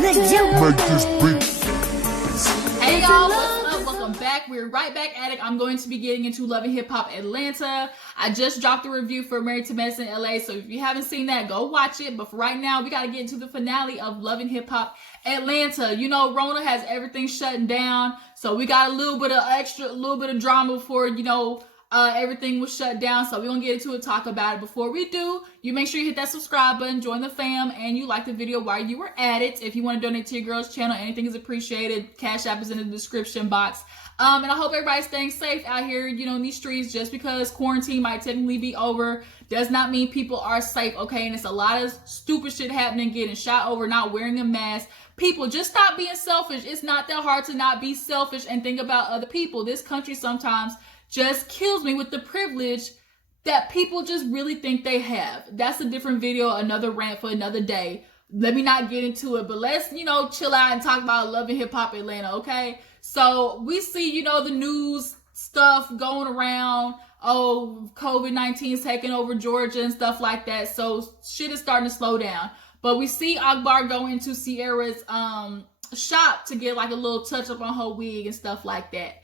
Make this beat. Hey y'all, what's up? Welcome back. We're right back at it. I'm going to be getting into Love and Hiphop Atlanta. I just dropped a review for Married to Medicine LA, so if you haven't seen that, go watch it. But for right now, we got to get into the finale of Love and Hiphop Atlanta. You know, Rona has everything shutting down, so we got a little bit of drama before, everything was shut down. So we're gonna get into it, talk about it. Before we do, you make sure you hit that subscribe button, join the fam, and you like the video while you were at it. If you want to donate to your girl's channel, anything is appreciated. Cash App is in the description box. And I hope everybody's staying safe out here, in these streets. Just because quarantine might technically be over does not mean people are safe, okay? And it's a lot of stupid shit happening, getting shot over not wearing a mask. People, just stop being selfish. It's not that hard to not be selfish and think about other people. This country sometimes just kills me with the privilege that people just really think they have. That's a different video, another rant for another day. Let me not get into it, but let's, chill out and talk about Love and Hip Hop Atlanta, okay? So we see, the news stuff going around. Oh, COVID-19 is taking over Georgia and stuff like that. So shit is starting to slow down. But we see Akbar go into Sierra's shop to get like a little touch up on her wig and stuff like that.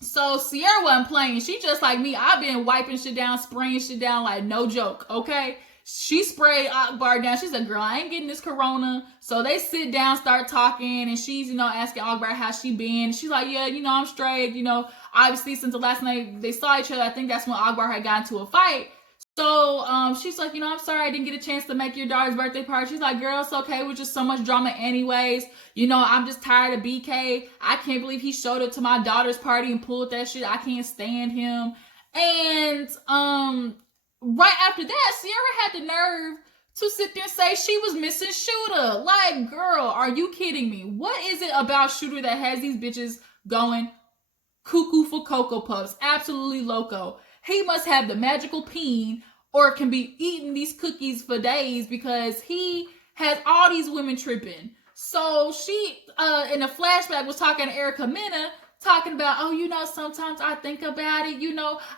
So Sierra wasn't playing. She just like me. I've been wiping shit down, spraying shit down like no joke, okay? She sprayed Akbar down. She said, girl, I ain't getting this corona. So they sit down, start talking, and she's, asking Akbar how she been. She's like, yeah, I'm straight. Obviously since the last night they saw each other, I think that's when Akbar had gotten into a fight. So she's like, I'm sorry I didn't get a chance to make your daughter's birthday party. She's like, girl, it's okay. It was just so much drama anyways. I'm just tired of BK. I can't believe he showed up to my daughter's party and pulled that shit. I can't stand him. And right after that, Sierra had the nerve to sit there and say she was missing Shooter. Like, girl, are you kidding me? What is it about Shooter that has these bitches going cuckoo for Cocoa Puffs? Absolutely loco. He must have the magical peen or can be eating these cookies for days because he has all these women tripping. So she, in a flashback, was talking to Erica Mena, talking about, sometimes I think about it,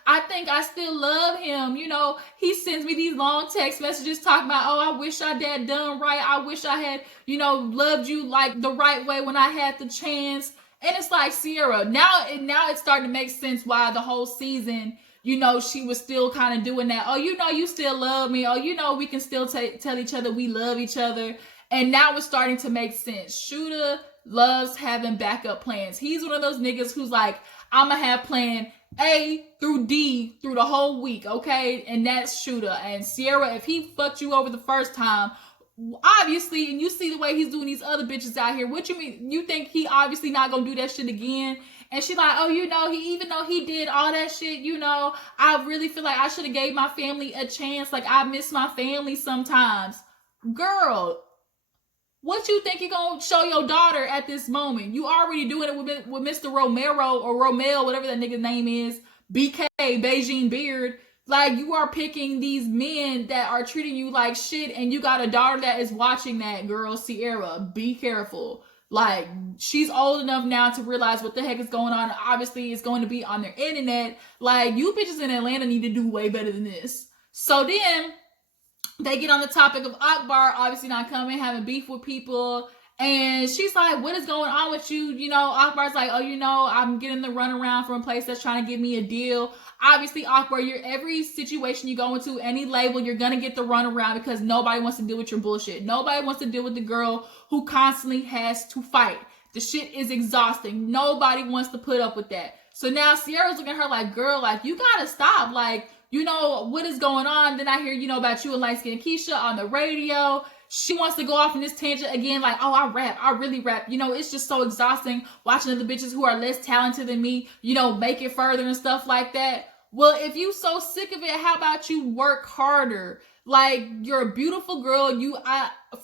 I think I still love him. He sends me these long text messages talking about, I wish I had done right. I wish I had, loved you like the right way when I had the chance. And it's like, Sierra, now it's starting to make sense why the whole season, she was still kind of doing that. Oh, you still love me. Oh, we can still tell each other we love each other. And now it's starting to make sense. Shooter loves having backup plans. He's one of those niggas who's like, I'm going to have plan A through D through the whole week, okay? And that's Shooter. And Sierra, if he fucked you over the first time, obviously, and you see the way he's doing these other bitches out here, what you mean? You think he obviously not going to do that shit again? And she's like, he, even though he did all that shit, I really feel like I should have gave my family a chance. Like, I miss my family sometimes. Girl, what you think you gonna show your daughter at this moment? You already doing it with Mr. Romero or Romel, whatever that nigga's name is, BK, Beijing Beard. Like, you are picking these men that are treating you like shit, and you got a daughter that is watching that, girl. Sierra, be careful. Like, she's old enough now to realize what the heck is going on. Obviously, it's going to be on their internet. Like, you bitches in Atlanta need to do way better than this. So then they get on the topic of Akbar obviously not coming, having beef with people. And she's like, what is going on with you? Akbar's like, I'm getting the runaround from a place that's trying to give me a deal. Obviously, Akbar, every situation you go into, any label, you're going to get the runaround because nobody wants to deal with your bullshit. Nobody wants to deal with the girl who constantly has to fight. The shit is exhausting. Nobody wants to put up with that. So now Sierra's looking at her like, girl, like, you got to stop. Like, what is going on? Then I hear, about you and light-skinned Keisha on the radio. She wants to go off in this tangent again, like, I rap, I really rap. It's just so exhausting watching other bitches who are less talented than me, make it further and stuff like that. Well, if you so sick of it, how about you work harder? Like, you're a beautiful girl.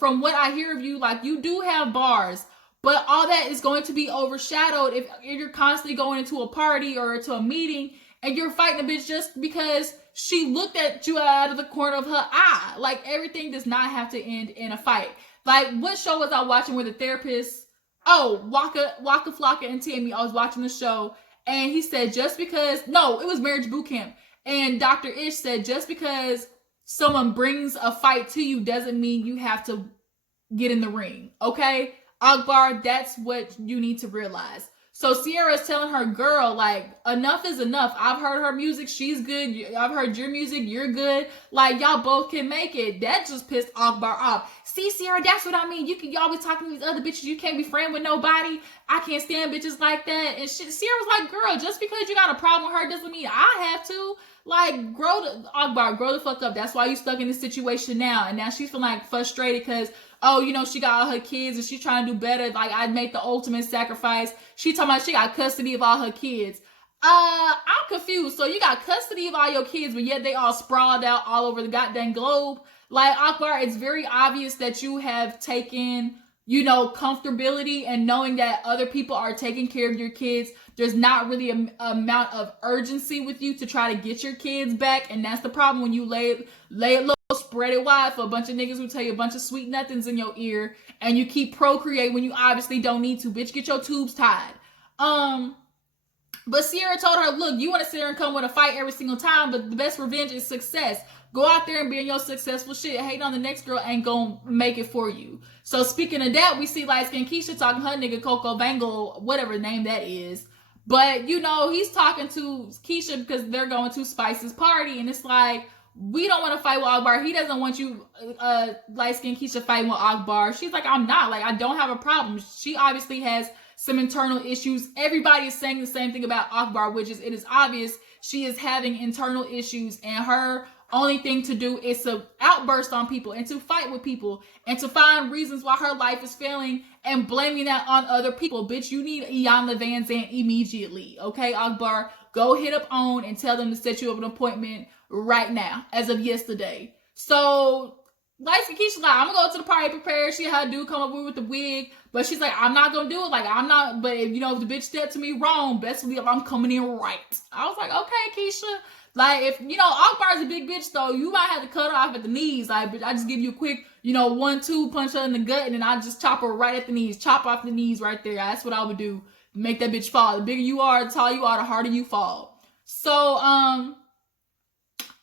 From what I hear of you, like, you do have bars, but all that is going to be overshadowed if you're constantly going into a party or to a meeting and you're fighting a bitch just because she looked at you out of the corner of her eye. Like, everything does not have to end in a fight. Like, what show was I watching where the therapist, Waka Flocka and Tammy, I was watching the show, and he said it was Marriage Boot Camp. And Dr. Ish said, just because someone brings a fight to you doesn't mean you have to get in the ring. Okay, Akbar, that's what you need to realize. So Sierra is telling her, girl, like, enough is enough. I've heard her music. She's good. I've heard your music. You're good. Like, y'all both can make it. That just pissed Akbar off. See, Sierra, that's what I mean. Y'all be talking to these other bitches. You can't be friends with nobody. I can't stand bitches like that. And Sierra was like, girl, just because you got a problem with her doesn't mean I have to. Like, Akbar, grow the fuck up. That's why you stuck in this situation now. And now she's feeling like frustrated because, oh, you know, she got all her kids and she's trying to do better. Like, I'd make the ultimate sacrifice. She talking about she got custody of all her kids. I'm confused. So you got custody of all your kids, but yet they all sprawled out all over the goddamn globe. Like, Akbar, it's very obvious that you have taken, you know, comfortability and knowing that other people are taking care of your kids. There's not really an amount of urgency with you to try to get your kids back. And that's the problem when you lay it low, spread it wide for a bunch of niggas who tell you a bunch of sweet nothings in your ear. And you keep procreate when you obviously don't need to. Bitch, get your tubes tied. But Sierra told her, look, you want to sit here and come with a fight every single time, but the best revenge is success. Go out there and be in your successful shit. Hating on the next girl ain't gonna make it for you. So speaking of that, we see light skin Keisha talking her nigga Coco Bangle, whatever name that is. But, you know, he's talking to Keisha because they're going to Spice's party. And it's like, we don't want to fight with Akbar. He doesn't want you, light-skinned Keisha, fighting with Akbar. She's like, I'm not. Like, I don't have a problem. She obviously has some internal issues. Everybody is saying the same thing about Akbar, which is, it is obvious she is having internal issues. And her only thing to do is to outburst on people and to fight with people and to find reasons why her life is failing and blaming that on other people. Bitch, you need Iyanla Vanzant immediately. Okay, Akbar, go hit up OWN and tell them to set you up an appointment right now, as of yesterday. So, like Keisha's like, I'm gonna go to the party prepared. She had a dude come up with the wig, but she's like, I'm not gonna do it. Like, I'm not, but if, you know, if the bitch stepped to me wrong, best believe I'm coming in right. I was like, okay, Keisha. Like, if, you know, Akbar's a big bitch, though, you might have to cut her off at the knees. Like, bitch, I just give you a quick, you know, 1-2 punch her in the gut, and then I just chop her right at the knees. Chop off the knees right there. That's what I would do. Make that bitch fall. The bigger you are, the taller you are, the harder you fall. So,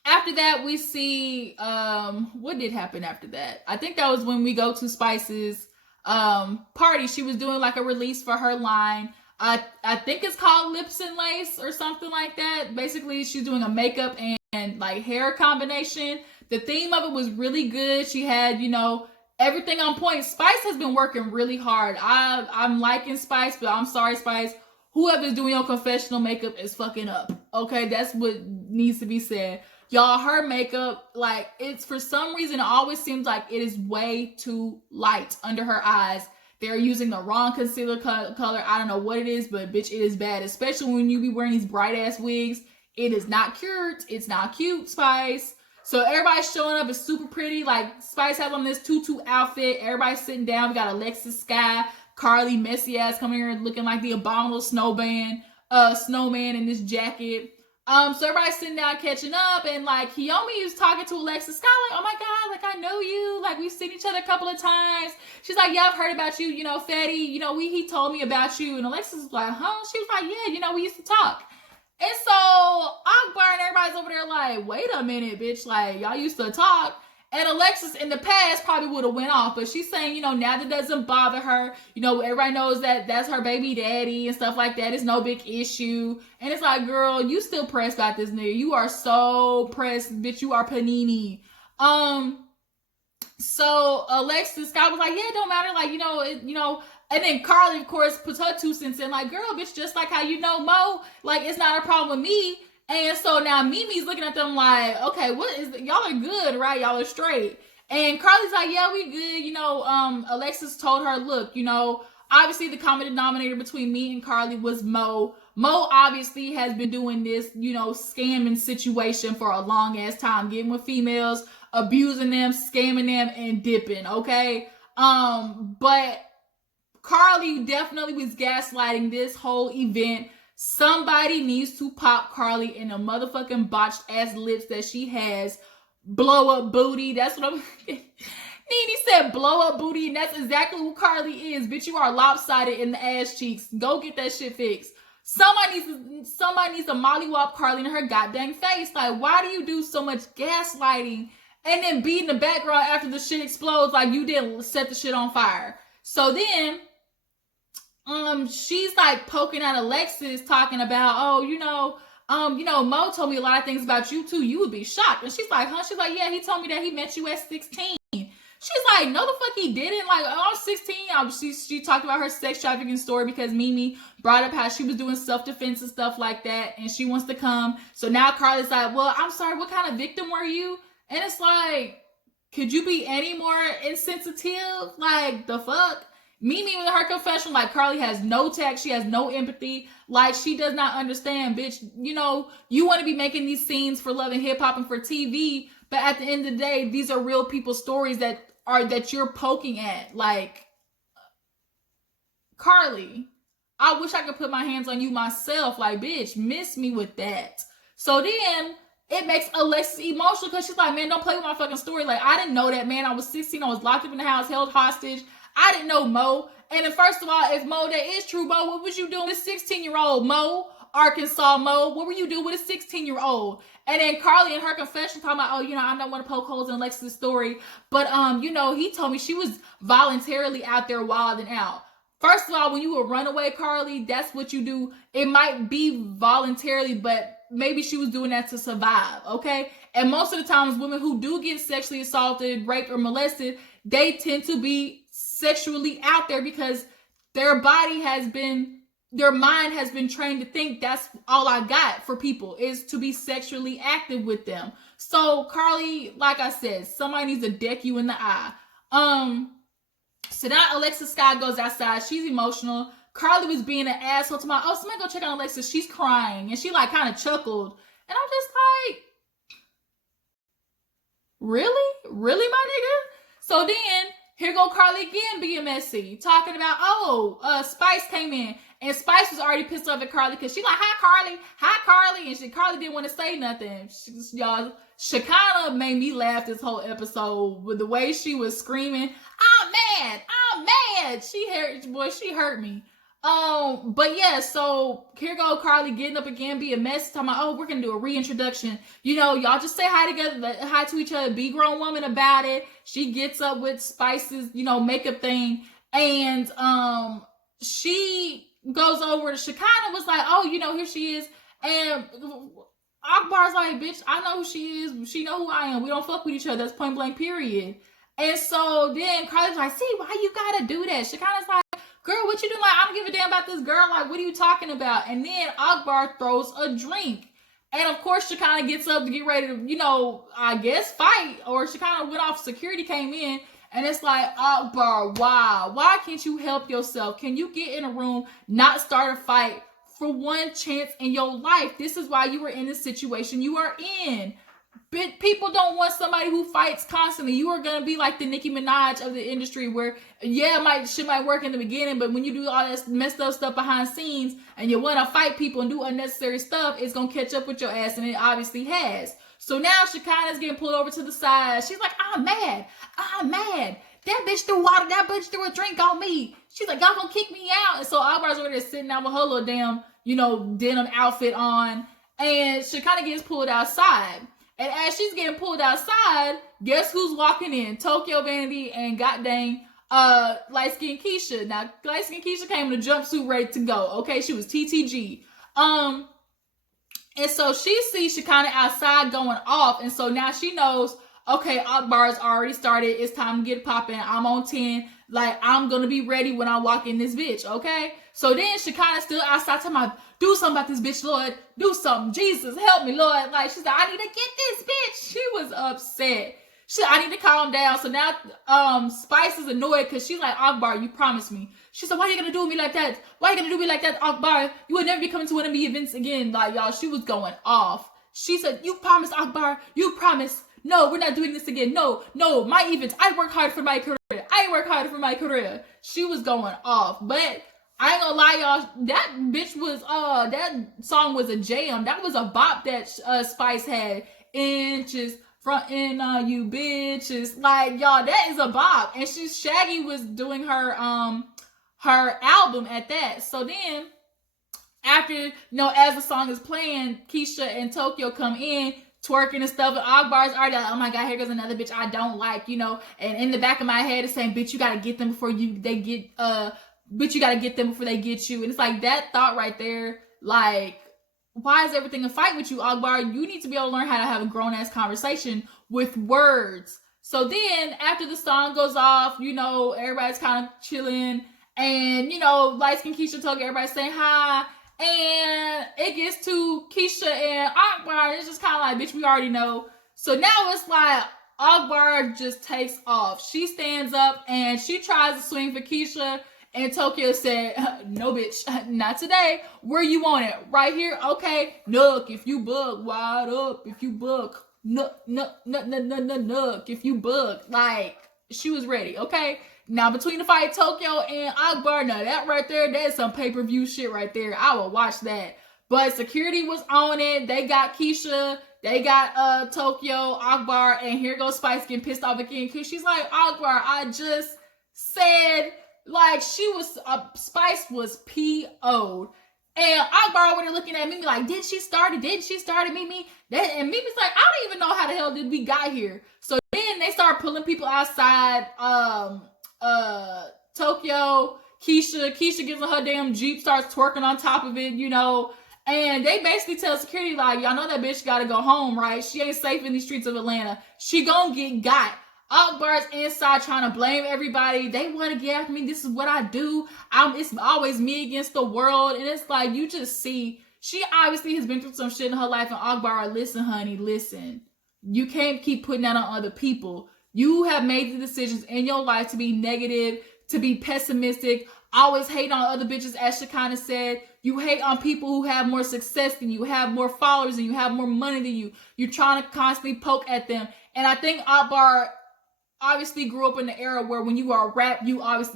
after that, we see, what did happen after that? I think that was when we go to Spice's, party. She was doing, like, a release for her line. I think it's called Lips and Lace or something like that. Basically, she's doing a makeup and like hair combination. The theme of it was really good. She had, you know, everything on point. Spice has been working really hard. I'm liking Spice, but I'm sorry, Spice. Whoever's doing your confessional makeup is fucking up. Okay, that's what needs to be said. Y'all, her makeup, like, it's for some reason, it always seems like it is way too light under her eyes. They're using the wrong concealer color. I don't know what it is, but bitch, it is bad. Especially when you be wearing these bright ass wigs. It is not cute. It's not cute, Spice. So everybody's showing up. It's super pretty. Like, Spice has on this tutu outfit. Everybody's sitting down. We got Alexis Sky, Carly, messy ass coming here looking like the abominable snowman in this jacket. So everybody's sitting down catching up, and like Kiyomi is talking to Alexis Sky, like, oh my god, like, I know you, like, we've seen each other a couple of times. She's like, yeah, I've heard about you, you know, Fetty, you know, he told me about you. And Alexis was like, huh? She was like, yeah, you know, we used to talk. And so Akbar and everybody's over there like, wait a minute, bitch, like, y'all used to talk. And Alexis in the past probably would have went off, but she's saying, you know, now that doesn't bother her. You know, everybody knows that that's her baby daddy and stuff like that. It's no big issue. And it's like, girl, you still pressed about this nigga. You are so pressed, bitch. You are panini. So Alexis Scott was like, yeah, it don't matter. Like, you know, and then Carly, of course, puts her 2 cents in, like, girl, bitch, just like how you know Mo, like, it's not a problem with me. And so now Mimi's looking at them like, okay, what is y'all are good, right? Y'all are straight. And Carly's like, yeah, we good. You know, Alexis told her, look, you know, obviously the common denominator between me and Carly was Mo. Mo obviously has been doing this, you know, scamming situation for a long ass time, getting with females, abusing them, scamming them, and dipping, okay? But Carly definitely was gaslighting this whole event. Somebody needs to pop Carly in the motherfucking botched ass lips that she has. Blow up booty. That's what I'm... Nene said blow up booty, and that's exactly what Carly is. Bitch, you are lopsided in the ass cheeks. Go get that shit fixed. Somebody needs to mollywop Carly in her goddamn face. Like, why do you do so much gaslighting and then be in the background after the shit explodes like you didn't set the shit on fire. So then she's like poking at Alexis, talking about, oh, Mo told me a lot of things about you too. You would be shocked. And she's like, huh? She's like, yeah, he told me that he met you at 16. She's like, no, the fuck he didn't. Like, oh, I'm 16. She talked about her sex trafficking story because Mimi brought up how she was doing self-defense and stuff like that, and she wants to come. So now Carly's like, well, I'm sorry, what kind of victim were you? And it's like, could you be any more insensitive? Like, the fuck? Mimi with her confession, like, Carly has no tact, she has no empathy, like, she does not understand, bitch. You want to be making these scenes for Love and Hip Hop and for TV, but at the end of the day, these are real people's stories that you're poking at. Like, Carly, I wish I could put my hands on you myself. Like, bitch, miss me with that. So then it makes Alexis emotional because she's like, man, don't play with my fucking story. Like, I didn't know that, man. I was 16. I was locked up in the house, held hostage. I didn't know Mo. And then first of all, if Mo, that is true, Mo, what was you doing with 16-year-old Mo? Arkansas Mo, what were you doing with a 16-year-old? And then Carly in her confession talking about, oh, I don't want to poke holes in Alexis' story, but he told me she was voluntarily out there wilding out. First of all, when you a runaway, Carly, that's what you do. It might be voluntarily, but maybe she was doing that to survive, okay? And most of the times, women who do get sexually assaulted, raped, or molested, they tend to be sexually out there because their mind has been trained to think that's all I got for people is to be sexually active with them. So Carly, like I said, somebody needs to deck you in the eye. So now Alexis Scott goes outside. She's emotional. Carly was being an asshole to somebody go check on Alexis. She's crying. And she like kind of chuckled. And I'm just like, really? Really, my nigga? So then here go Carly again being messy, talking about, Spice came in. And Spice was already pissed off at Carly because she's like, hi, Carly. And Carly didn't want to say nothing. Y'all, Shekinah made me laugh this whole episode with the way she was screaming, I'm mad. She hurt me. But yeah, so here go Carly getting up again, being messy, talking about, we're going to do a reintroduction. Y'all just say hi together, hi to each other, be grown woman about it. She gets up with Spice's, makeup thing. And, she goes over to Shekinah, was like, here she is. And Akbar's like, bitch, I know who she is. She know who I am. We don't fuck with each other. That's point blank, period. And so then Carly's like, see, why you gotta do that? Shekinah's like, girl, what you doing? Like, I don't give a damn about this girl. Like, what are you talking about? And then Akbar throws a drink. And of course, Shekinah gets up to get ready to, I guess, fight. Or Shekinah went off, security came in. And it's like, Akbar, why? Why can't you help yourself? Can you get in a room, not start a fight for one chance in your life? This is why you were in the situation you are in. But people don't want somebody who fights constantly. You are going to be like the Nicki Minaj of the industry where, shit might work in the beginning, but when you do all that messed up stuff behind scenes and you want to fight people and do unnecessary stuff, it's going to catch up with your ass, and it obviously has. So now Shekinah's getting pulled over to the side. She's like, I'm mad. That bitch threw a drink on me. She's like, y'all gonna kick me out. And so Akbar's over there sitting out with her little damn, denim outfit on. And Shekinah gets pulled outside. And as she's getting pulled outside, guess who's walking in? Tokyo Vanity and goddamn light-skinned Keisha. Now, light-skinned Keisha came in a jumpsuit ready to go. Okay, she was TTG. And so she sees Shekinah outside going off. And so now she knows, okay, Akbar's already started. It's time to get popping. I'm on 10. Like, I'm going to be ready when I walk in this bitch, okay? So then Shekinah's still outside telling me, do something about this bitch, Lord. Do something. Jesus, help me, Lord. Like, she's like, I need to get this bitch. She was upset. I need to calm down. So now Spice is annoyed because she's like, Akbar, you promised me. She's like, why are you going to do me like that? Why are you going to do me like that, Akbar? You would never be coming to one of the events again. Like, y'all, she was going off. She said, you promised, Akbar. You promised. No, we're not doing this again. No, my events. I work hard for my career. She was going off. But I ain't gonna lie, y'all. That bitch was, that song was a jam. That was a bop that Spice had. Inches frontin' on you bitches. Like, y'all, that is a bop. And Shaggy was doing her album at that. So then, after, as the song is playing, Keisha and Tokyo come in. twerking and stuff. And Akbar's already like, oh my God, here goes another bitch I don't like, you know. And in the back of my head, it's saying, bitch, you gotta get them before they get, bitch, you gotta get them before they get you. And it's like that thought right there, like, why is everything a fight with you, Akbar? You need to be able to learn how to have a grown-ass conversation with words. So then, after the song goes off, you know, everybody's kind of chilling. And, you know, light-skinned Keisha told everybody saying hi. And it gets to Keisha and Akbar. It's just kind of like, bitch, we already know. So now it's like, Akbar just takes off. She stands up and she tries to swing for Keisha. And Tokyo said, no, bitch, not today. Where you want it? Right here? Okay. Nook, if you bug. Wide up, if you bug. Nook, if you bug. Like, she was ready, okay? Now, between the fight, Tokyo and Akbar, now that right there, that's some pay-per-view shit right there. I will watch that. But security was on it. They got Keisha. They got Tokyo, Akbar, and here goes Spice getting pissed off again. Because she's like, Akbar, I just said... Like, Spice was PO'd. And Akbar over there looking at Mimi like, did she start it, Mimi? And Mimi's like, I don't even know how the hell did we got here. So then they start pulling people outside. Tokyo, Keisha gives her damn Jeep, starts twerking on top of it, you know. And they basically tell security, like, y'all know that bitch gotta go home, right? She ain't safe in these streets of Atlanta. She gonna get got. Akbar's inside trying to blame everybody. They want to get after me. This is what I do. It's always me against the world. And it's like, you just see, she obviously has been through some shit in her life. And Akbar, listen, honey, listen. You can't keep putting that on other people. You have made the decisions in your life to be negative, to be pessimistic, always hate on other bitches, as she kind of said. You hate on people who have more success than you, have more followers than you, have more money than you. You're trying to constantly poke at them. And I think Akbar obviously grew up in the era where when you are rap, you always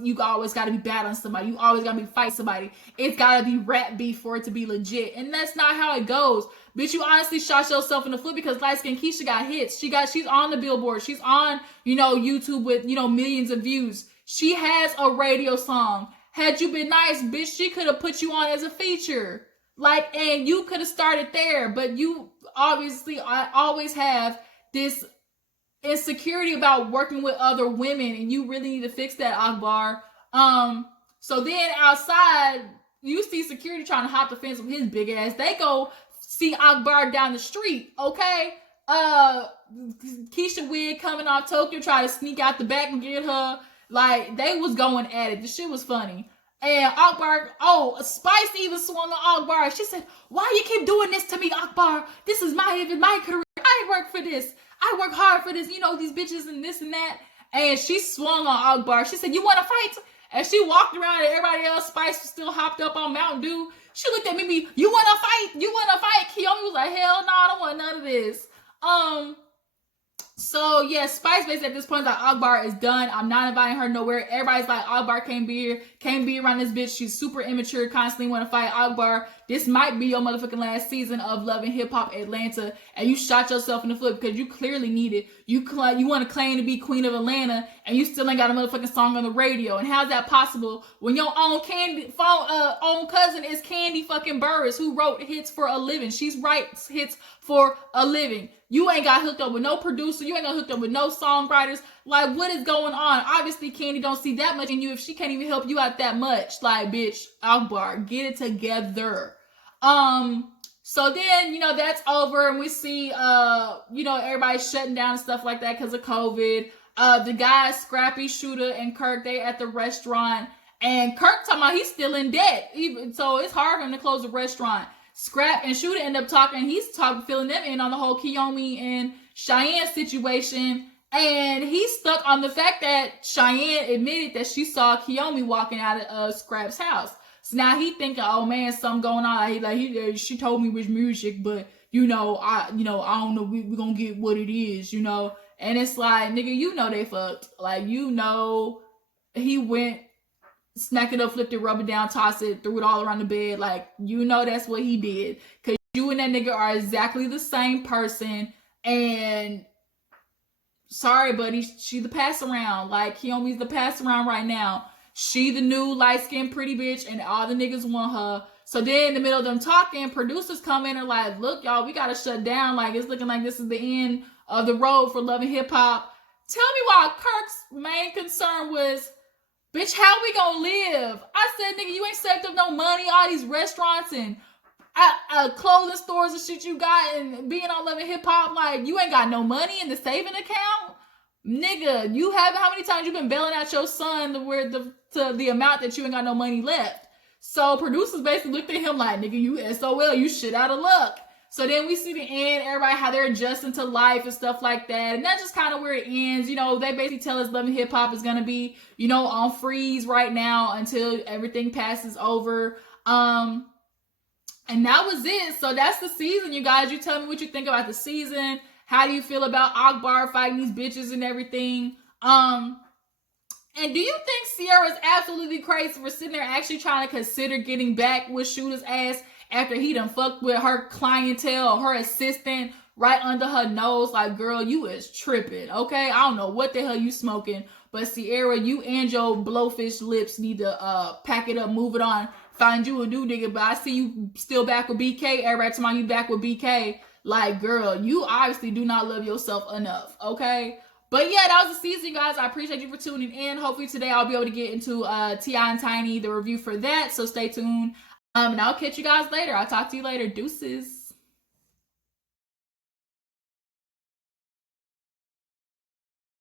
got to be bad on somebody. You always got to be fight somebody. It's got to be rap beef for it to be legit. And that's not how it goes. Bitch, you honestly shot yourself in the foot because light-skinned Keisha got hits. She's on the billboard. She's on, you know, YouTube with, you know, millions of views. She has a radio song. Had you been nice, bitch, she could have put you on as a feature. Like, and you could have started there. But you obviously always have this insecurity about working with other women, and you really need to fix that, Akbar. So then outside, you see security trying to hop the fence with his big ass. They go see Akbar down the street, okay? Keisha wig coming off, Tokyo try to sneak out the back and get her. Like, they was going at it. The shit was funny. And Akbar, Spice even swung on Akbar. She said, why you keep doing this to me, Akbar? This is my career. I work for this. I work hard for this, you know, these bitches and this and that. And she swung on Akbar. She said, you want to fight? And she walked around and everybody else, Spice was still hopped up on Mountain Dew. She looked at me, you want to fight? You want to fight? Kiyomi was like, hell no, I don't want none of this. So yeah, Spice basically at this point is like, Akbar is done. I'm not inviting her nowhere. Everybody's like, Akbar can't be here. Can't be around this bitch. She's super immature, constantly want to fight. Akbar, this might be your motherfucking last season of Love and Hiphop Atlanta. And you shot yourself in the foot because you clearly need it. You want to claim to be Queen of Atlanta and you still ain't got a motherfucking song on the radio. And how's that possible when your own cousin is Candy fucking Burris, who wrote hits for a living? She's writes hits for a living. You ain't got hooked up with no producer. You ain't got hooked up with no songwriters. Like, what is going on? Obviously, Candy don't see that much in you if she can't even help you out that much. Like, bitch, Akbar, get it together. So then, you know, that's over and we see, you know, everybody shutting down and stuff like that because of COVID. The guys, Scrappy, Shooter, and Kirk, they at the restaurant. And Kirk talking about he's still in debt. So it's hard for him to close the restaurant. Scrap and Shooter end up talking. He's filling them in on the whole Kiyomi and Cheyenne situation. And he's stuck on the fact that Cheyenne admitted that she saw Kiyomi walking out of Scrap's house. So now he thinking, oh man, something going on. She told me with music, but I don't know. We're gonna get what it is, you know. And it's like, nigga, you know they fucked. Like, you know, he went, snacked it up, flipped it, rubbed it down, tossed it, threw it all around the bed. Like, you know that's what he did. Because you and that nigga are exactly the same person. And sorry, buddy, she the pass around. Like, Kiyomi's the pass around right now. She the new light-skinned pretty bitch, and all the niggas want her. So then in the middle of them talking, producers come in and like, look, y'all, we gotta shut down. Like, it's looking like this is the end of the road for Love and Hip Hop. Tell me why Kirk's main concern was, bitch, how we gonna live? I said, nigga, you ain't saved up no money. All these restaurants and clothing stores and shit you got, and being on Love and Hip Hop, like, you ain't got no money in the saving account, nigga. You haven't. How many times you been bailing out your son to the amount that you ain't got no money left? So producers basically looked at him like, nigga, you SOL, you shit out of luck. So then we see the end, everybody how they're adjusting to life and stuff like that. And that's just kind of where it ends. You know, they basically tell us Love and Hip Hop is going to be, you know, on freeze right now until everything passes over. And that was it. So that's the season, you guys. You tell me what you think about the season. How do you feel about Akbar fighting these bitches and everything? And do you think Sierra's absolutely crazy for sitting there actually trying to consider getting back with Shooter's ass after he done fucked with her clientele or her assistant right under her nose? Like, girl, you is tripping, okay? I don't know what the hell you smoking, but Sierra, you and your blowfish lips need to pack it up, move it on, find you a new nigga. But I see you still back with BK. Everybody tomorrow you back with BK. Like, girl, you obviously do not love yourself enough, okay? But yeah, that was the season, guys. I appreciate you for tuning in. Hopefully today I'll be able to get into T.I. and Tiny, the review for that. So stay tuned. And I'll catch you guys later. I'll talk to you later. Deuces.